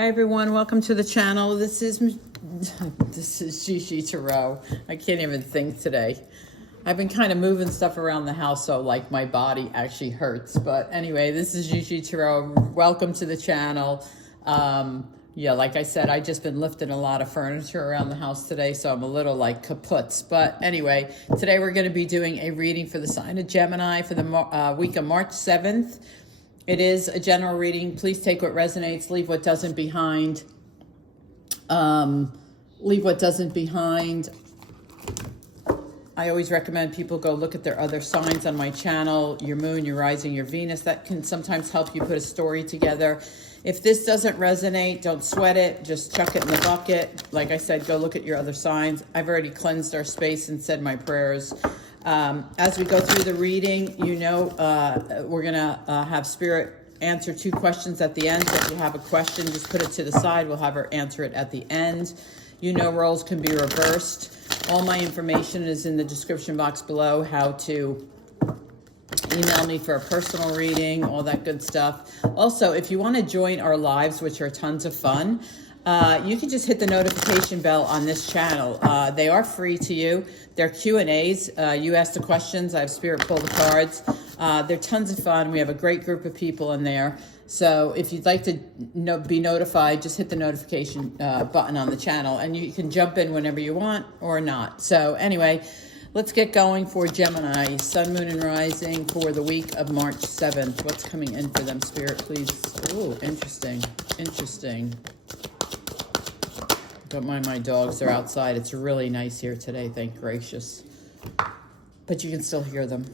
Hi everyone, welcome to the channel. This is Gigi Tarot. I can't even think today. I've been kind of moving stuff around the house, so like my body actually hurts. But anyway, this is Gigi Tarot. Welcome to the channel. Yeah, like I said, I just been lifting a lot of furniture around the house today, so I'm a little like kaput. But anyway, today we're going to be doing a reading for the sign of Gemini for the week of March 7th. It is a general reading. Please take what resonates, leave what doesn't behind. Leave what doesn't behind. I always recommend people go look at their other signs on my channel, your moon, your rising, your Venus. That can sometimes help you put a story together. If this doesn't resonate, don't sweat it. Just chuck it in the bucket. Like I said, go look at your other signs. I've already cleansed our space and said my prayers. As we go through the reading, we're going to have Spirit answer 2 questions at the end. So if you have a question, just put it to the side. We'll have her answer it at the end. Roles can be reversed. All my information is in the description box below, how to email me for a personal reading, all that good stuff. Also, if you want to join our lives, which are tons of fun, you can just hit the notification bell on this channel. They are free to you. They're Q&As. You ask the questions. I have Spirit pull the cards. They're tons of fun. We have a great group of people in there. So if you'd like to be notified, just hit the notification button on the channel, and you can jump in whenever you want or not. So anyway, let's get going for Gemini, Sun, Moon, and Rising for the week of March 7th. What's coming in for them, Spirit, please? Oh, interesting. Interesting. Don't mind my dogs. They're outside. It's really nice here today, thank gracious. But you can still hear them.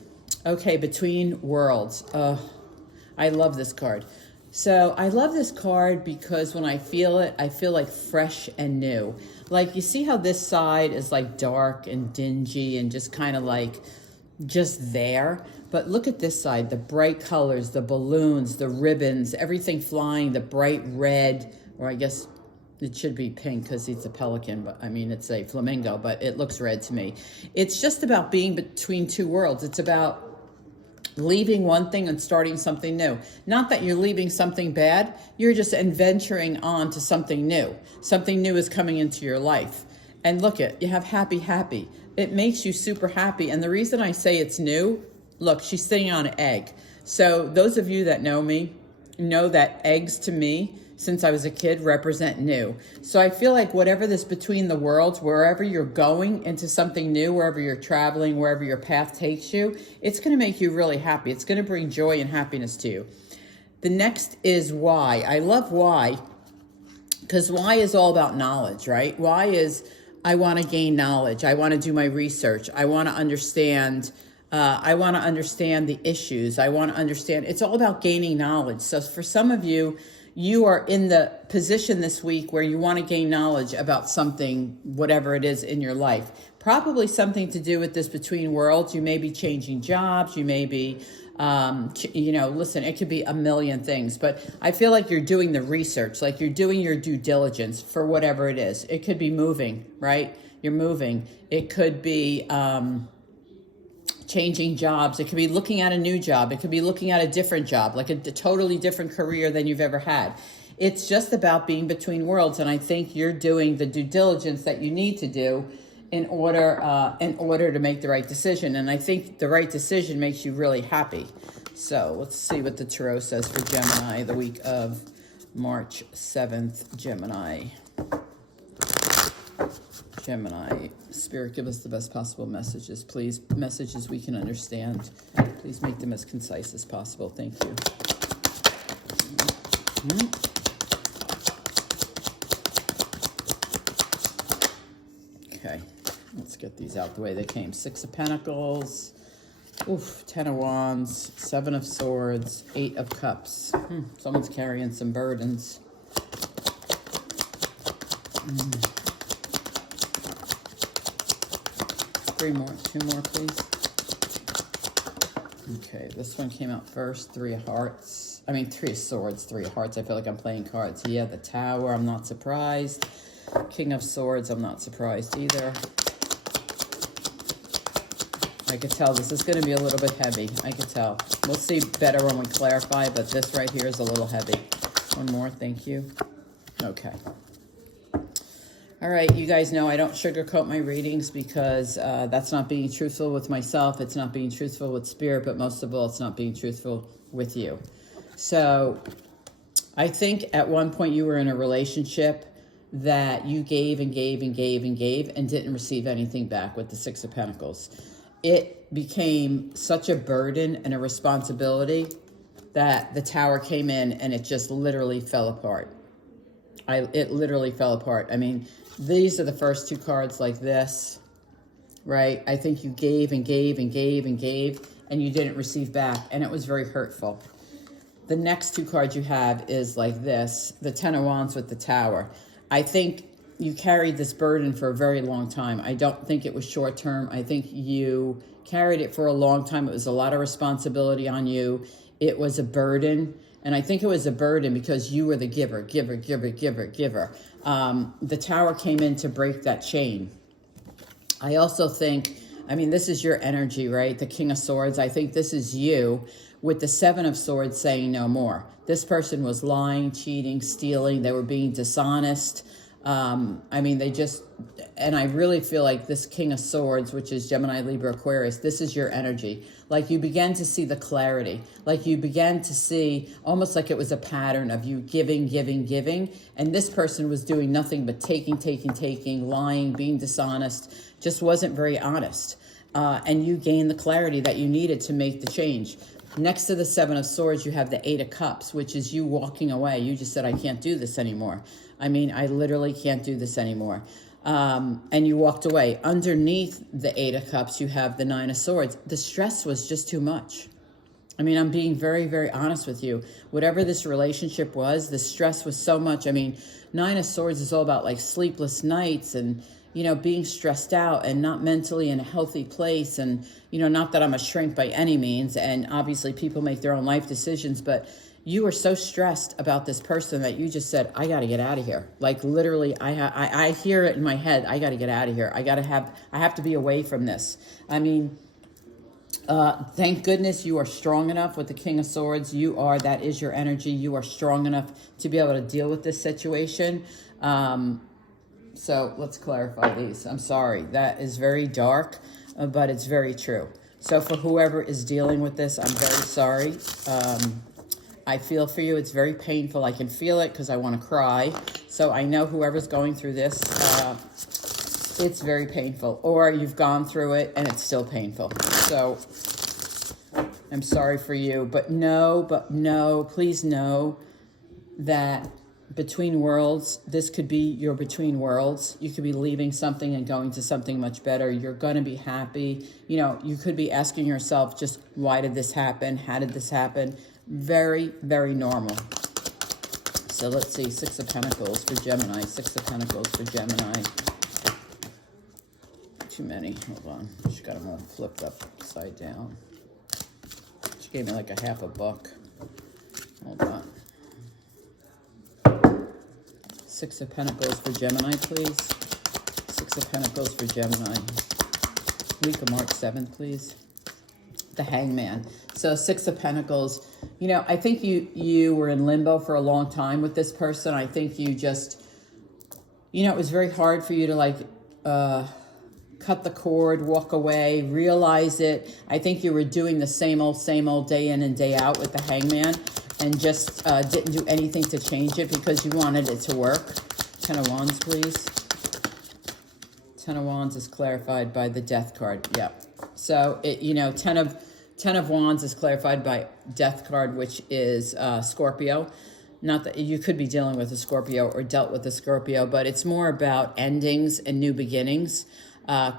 Okay, Between Worlds. I love this card. So I love this card because when I feel it, I feel like fresh and new. Like, you see how this side is like dark and dingy and just kind of like just there. But look at this side, the bright colors, the balloons, the ribbons, everything flying, the bright red, or I guess it should be pink because it's a pelican, but I mean, it's a flamingo, but it looks red to me. It's just about being between 2 worlds. It's about leaving one thing and starting something new. Not that you're leaving something bad, you're just adventuring on to something new. Something new is coming into your life. And look you have happy. It makes you super happy. And the reason I say it's new, look, she's sitting on an egg. So those of you that know me know that eggs to me, since I was a kid, represent new. So I feel like whatever this between the worlds, wherever you're going into something new, wherever you're traveling, wherever your path takes you, it's going to make you really happy. It's going to bring joy and happiness to you. The next is why. I love why, because why is all about knowledge, right? Why is I want to gain knowledge. I want to do my research. I want to understand. I want to understand the issues. I want to understand. It's all about gaining knowledge. So for some of you, you are in the position this week where you want to gain knowledge about something, whatever it is in your life. Probably something to do with this between worlds. You may be changing jobs. You may be, listen, it could be a million things. But I feel like you're doing the research, like you're doing your due diligence for whatever it is. It could be moving, right? You're moving. It could be changing jobs. It could be looking at a new job. It could be looking at a different job, like a totally different career than you've ever had. It's just about being between worlds. And I think you're doing the due diligence that you need to do in order to make the right decision. And I think the right decision makes you really happy. So let's see what the Tarot says for Gemini, the week of March 7th, Gemini. Gemini, Spirit, give us the best possible messages, please. Messages we can understand. Please make them as concise as possible. Thank you. Okay, let's get these out the way they came. 6 of Pentacles, 10 of Wands, 7 of Swords, 8 of Cups. Someone's carrying some burdens. 2 more, please. Okay, this one came out first. 3 of Hearts. 3 of Swords, 3 of Hearts. I feel like I'm playing cards. Yeah, the Tower, I'm not surprised. King of Swords, I'm not surprised either. I could tell this is going to be a little bit heavy. I could tell. We'll see better when we clarify, but this right here is a little heavy. One more, thank you. Okay. All right, you guys know I don't sugarcoat my readings because that's not being truthful with myself. It's not being truthful with spirit, but most of all, it's not being truthful with you. So I think at one point you were in a relationship that you gave and gave and gave and gave and didn't receive anything back with the Six of Pentacles. It became such a burden and a responsibility that the Tower came in and it just literally fell apart. It literally fell apart. I mean, these are the first two cards like this, right? I think you gave and gave and gave and gave, and you didn't receive back, and it was very hurtful. The next two cards you have is like this, the Ten of Wands with the Tower. I think you carried this burden for a very long time. I don't think it was short term. I think you carried it for a long time. It was a lot of responsibility on you. It was a burden. And I think it was a burden because you were the giver. The Tower came in to break that chain. I also think, I mean, this is your energy, right? The King of Swords. I think this is you with the Seven of Swords saying no more. This person was lying, cheating, stealing. They were being dishonest. I mean, and I really feel like this King of Swords, which is Gemini, Libra, Aquarius, this is your energy. Like you began to see the clarity. Like you began to see almost like it was a pattern of you giving. And this person was doing nothing but taking, lying, being dishonest, just wasn't very honest. And you gained the clarity that you needed to make the change. Next to the Seven of Swords, you have the Eight of Cups, which is you walking away. You just said, I can't do this anymore. I mean, I literally can't do this anymore. And you walked away. Underneath the Eight of Cups, you have the Nine of Swords. The stress was just too much. I mean, I'm being very, very honest with you. Whatever this relationship was, the stress was so much. I mean, Nine of Swords is all about like sleepless nights and, you know, being stressed out and not mentally in a healthy place. And, you know, not that I'm a shrink by any means. And obviously people make their own life decisions, but you were so stressed about this person that you just said, I got to get out of here. Like literally, I hear it in my head. I got to get out of here. I have to be away from this. I mean, thank goodness you are strong enough with the King of Swords. That is your energy. You are strong enough to be able to deal with this situation. So let's clarify these. I'm sorry. That is very dark, but it's very true. So for whoever is dealing with this, I'm very sorry. I feel for you. It's very painful. I can feel it because I want to cry. So I know whoever's going through this, it's very painful. Or you've gone through it and it's still painful. So I'm sorry for you. But no, please know that between worlds, this could be your between worlds. You could be leaving something and going to something much better. You're going to be happy. You know, you could be asking yourself just, why did this happen? How did this happen? Very, very normal. So let's see, Six of Pentacles for Gemini. Six of Pentacles for Gemini. Too many. Hold on. She got them all flipped upside down. She gave me like a half a buck. Hold on. Six of Pentacles for Gemini, please. Six of Pentacles for Gemini. Week of March 7th, please. The Hangman. So Six of Pentacles. You know, I think you were in limbo for a long time with this person. I think you just, you know, it was very hard for you to like cut the cord, walk away, realize it. I think you were doing the same old day in and day out with the Hangman and just didn't do anything to change it because you wanted it to work. Ten of Wands, please. Ten of Wands is clarified by the Death card. Yep. So, you know, Ten of Wands is clarified by Death card, which is Scorpio. Not that you could be dealing with a Scorpio or dealt with a Scorpio, but it's more about endings and new beginnings.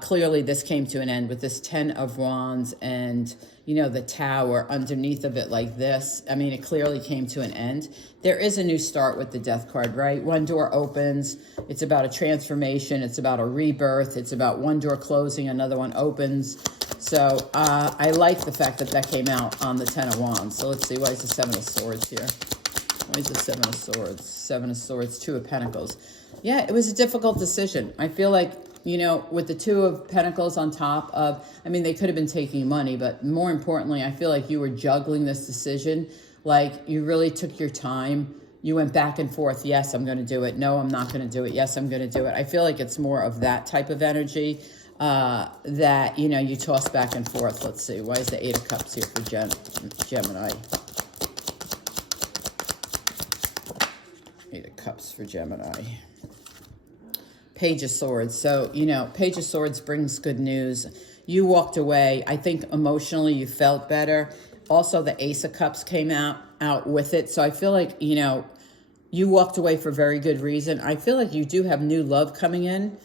Clearly, this came to an end with this Ten of Wands and, you know, the Tower underneath of it like this. I mean, it clearly came to an end. There is a new start with the Death card, right? One door opens. It's about a transformation. It's about a rebirth. It's about one door closing, another one opens. So I like the fact that that came out on the Ten of Wands. So let's see, why is the Seven of Swords here? Why is the Seven of Swords? Seven of Swords, Two of Pentacles. Yeah, it was a difficult decision. I feel like, you know, with the Two of Pentacles on top of, I mean, they could have been taking money, but more importantly, I feel like you were juggling this decision. Like you really took your time You went back and forth. Yes, I'm going to do it. No, I'm not going to do it. Yes, I'm going to do it. I feel like it's more of that type of energy that, you know, you toss back and forth. Let's see. Why is the Eight of Cups here for Gemini? Eight of Cups for Gemini. Page of Swords. So, you know, Page of Swords brings good news. You walked away. I think emotionally you felt better. Also, the Ace of Cups came out with it. So I feel like, you know, you walked away for very good reason. I feel like you do have new love coming in.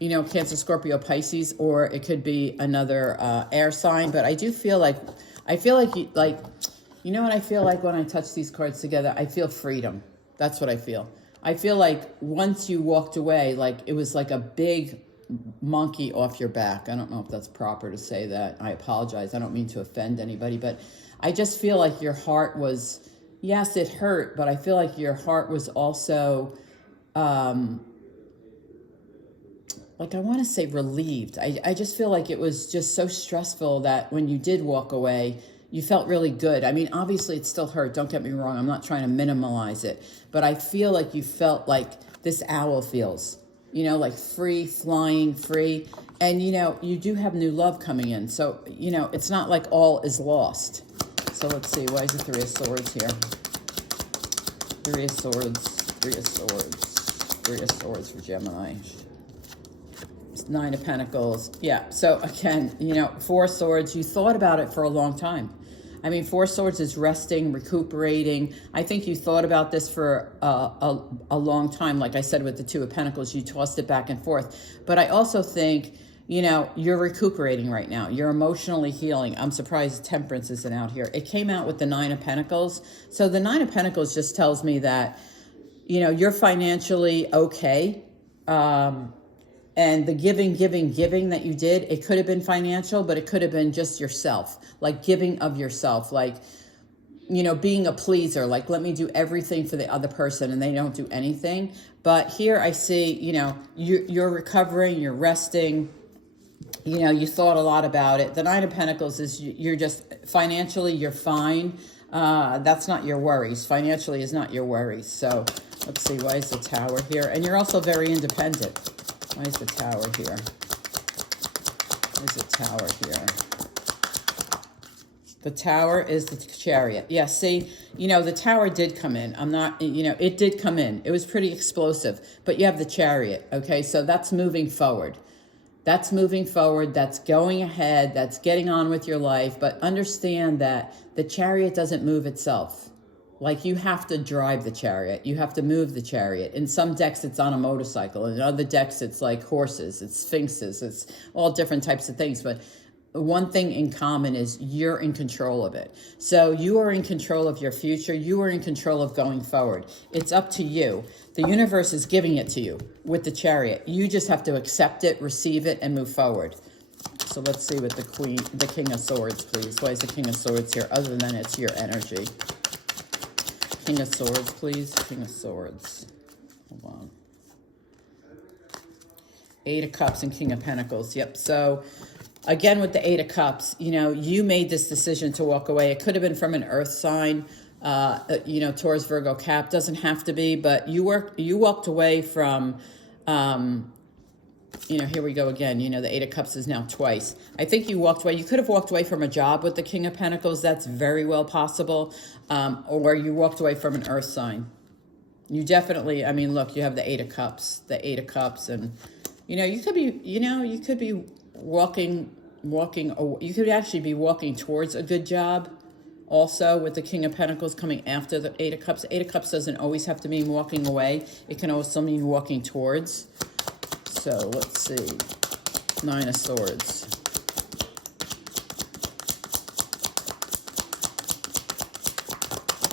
You know, Cancer, Scorpio, Pisces, or it could be another air sign. But I do feel like, you know what I feel like when I touch these cards together? I feel freedom. That's what I feel. I feel like once you walked away, like it was like a big monkey off your back. I don't know if that's proper to say that. I apologize. I don't mean to offend anybody, but I just feel like your heart was, yes, it hurt, but I feel like your heart was also, like I want to say relieved. I just feel like it was just so stressful that when you did walk away, you felt really good. I mean, obviously it still hurt. Don't get me wrong. I'm not trying to minimize it, but I feel like you felt like this owl feels, you know, like free, flying, free. And, you know, you do have new love coming in. So, you know, it's not like all is lost. So let's see. Why is the Three of Swords here? Three of Swords, Three of Swords, Three of Swords for Gemini. Nine of Pentacles. Yeah. So again, you know, Four of Swords, you thought about it for a long time. I mean, Four of Swords is resting, recuperating. I think you thought about this for a long time. Like I said, with the Two of Pentacles, you tossed it back and forth. But I also think, you know, you're recuperating right now. You're emotionally healing. I'm surprised Temperance isn't out here. It came out with the Nine of Pentacles. So the Nine of Pentacles just tells me that, you know, you're financially okay. And the giving that you did, it could have been financial, but it could have been just yourself, like giving of yourself, like, you know, being a pleaser, like let me do everything for the other person and they don't do anything. But here I see, you know, you're recovering, you're resting, you know, you thought a lot about it. The Nine of Pentacles is you're just financially, you're fine. That's not your worries. Financially is not your worries. So let's see, why is the Tower here? And you're also very independent. Why is the Tower here? Why is the Tower here? The Tower is the Chariot. Yeah, see, you know, the Tower did come in. I'm not, you know, it did come in. It was pretty explosive. But you have the Chariot, okay? So that's moving forward. That's moving forward. That's going ahead. That's getting on with your life. But understand that the Chariot doesn't move itself. Like you have to drive the Chariot. You have to move the Chariot. In some decks, it's on a motorcycle. In other decks, it's like horses, it's sphinxes, it's all different types of things. But one thing in common is you're in control of it. So you are in control of your future. You are in control of going forward. It's up to you. The universe is giving it to you with the Chariot. You just have to accept it, receive it, and move forward. So let's see with the King of Swords, please. Why is the King of Swords here other than it's your energy? King of Swords, please. King of Swords. Hold on. Eight of Cups and King of Pentacles. Yep. So again, with the Eight of Cups, you know, you made this decision to walk away. It could have been from an earth sign, you know, Taurus, Virgo, Cap. Doesn't have to be, but you walked away from, you know, here we go again. You know, the Eight of Cups is now twice. I think you walked away. You could have walked away from a job with the King of Pentacles. That's very well possible. Or you walked away from an earth sign. You definitely, I mean, look, you have the Eight of Cups, and, you know, you could be walking, you could actually be walking towards a good job. Also, with the King of Pentacles coming after the Eight of Cups. Eight of Cups doesn't always have to mean walking away. It can also mean walking towards. So let's see, Nine of Swords.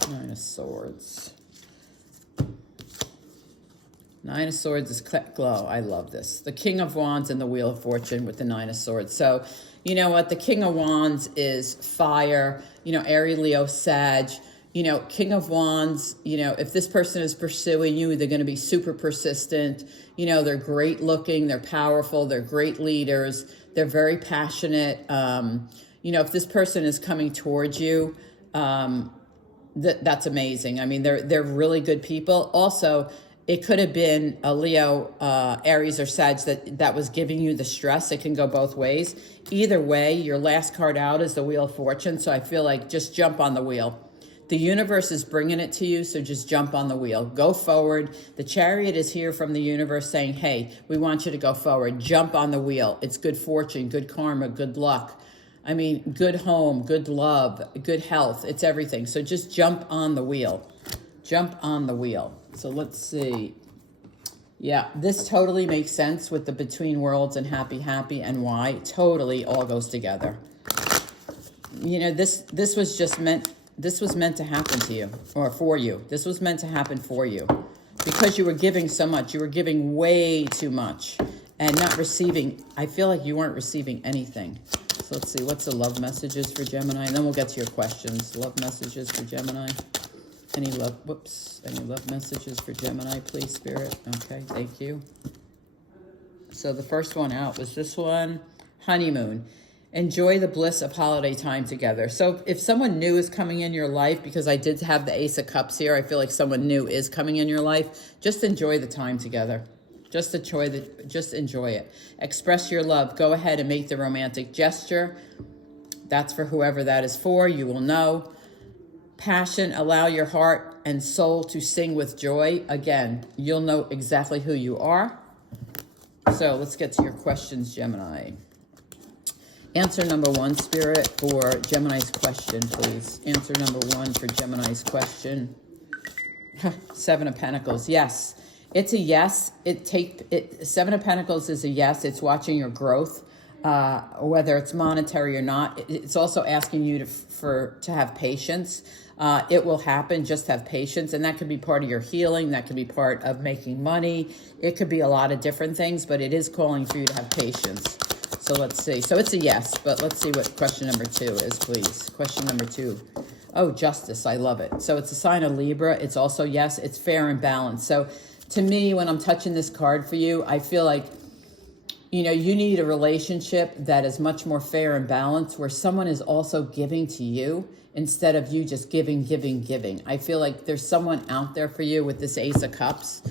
Nine of Swords. Nine of Swords is glow. I love this. The King of Wands and the Wheel of Fortune with the Nine of Swords. So, you know what? The King of Wands is fire, you know, Aries, Leo, Sag. You know, King of Wands, you know, if this person is pursuing you, they're going to be super persistent. You know, they're great looking, they're powerful, they're great leaders, they're very passionate. You know, if this person is coming towards you, that's amazing. I mean, they're really good people. Also, it could have been a Leo, Aries, or Sag that was giving you the stress. It can go both ways. Either way, your last card out is the Wheel of Fortune. So I feel like just jump on the wheel. The universe is bringing it to you, so just jump on the wheel. Go forward. The Chariot is here from the universe saying, hey, we want you to go forward. Jump on the wheel. It's good fortune, good karma, good luck. I mean, good home, good love, good health. It's everything. So just jump on the wheel. Jump on the wheel. So let's see. Yeah, this totally makes sense with the between worlds and happy, happy, and why. Totally all goes together. You know, this was just meant, this was meant to happen to you, or for you. This was meant to happen for you. Because you were giving so much. You were giving way too much. And not receiving. I feel like you weren't receiving anything. So let's see, what's the love messages for Gemini? And then we'll get to your questions. Love messages for Gemini. Any love messages for Gemini, please, Spirit? Okay, thank you. So the first one out was this one, honeymoon. Enjoy the bliss of holiday time together. So if someone new is coming in your life, because I did have the Ace of Cups here, I feel like someone new is coming in your life, just enjoy the time together. Just enjoy it. Express your love. Go ahead and make the romantic gesture. That's for whoever that is for. You will know. Passion. Allow your heart and soul to sing with joy. Again, you'll know exactly who you are. So let's get to your questions, Gemini. Answer number one, Spirit, for Gemini's question, please. Answer number one for Gemini's question. Seven of Pentacles. Yes. It's a yes. Seven of Pentacles is a yes. It's watching your growth, whether it's monetary or not. It's also asking you to have patience. It will happen. Just have patience. And that could be part of your healing. That could be part of making money. It could be a lot of different things, but it is calling for you to have patience. So let's see. So it's a yes, but let's see what question number two is, please. Question number two. Oh, justice. I love it. So it's a sign of Libra. It's also yes. It's fair and balanced. So to me, when I'm touching this card for you, I feel like, you know, you need a relationship that is much more fair and balanced, where someone is also giving to you instead of you just giving. I feel like there's someone out there for you with this Ace of Cups.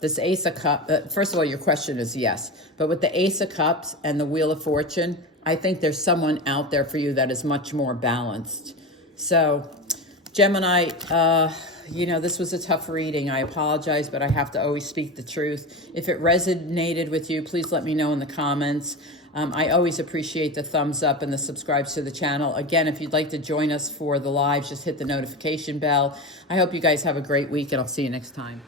This Ace of Cups, first of all, your question is yes. But with the Ace of Cups and the Wheel of Fortune, I think there's someone out there for you that is much more balanced. So, Gemini, you know, this was a tough reading. I apologize, but I have to always speak the truth. If it resonated with you, please let me know in the comments. I always appreciate the thumbs up and the subscribes to the channel. Again, if you'd like to join us for the lives, just hit the notification bell. I hope you guys have a great week, and I'll see you next time.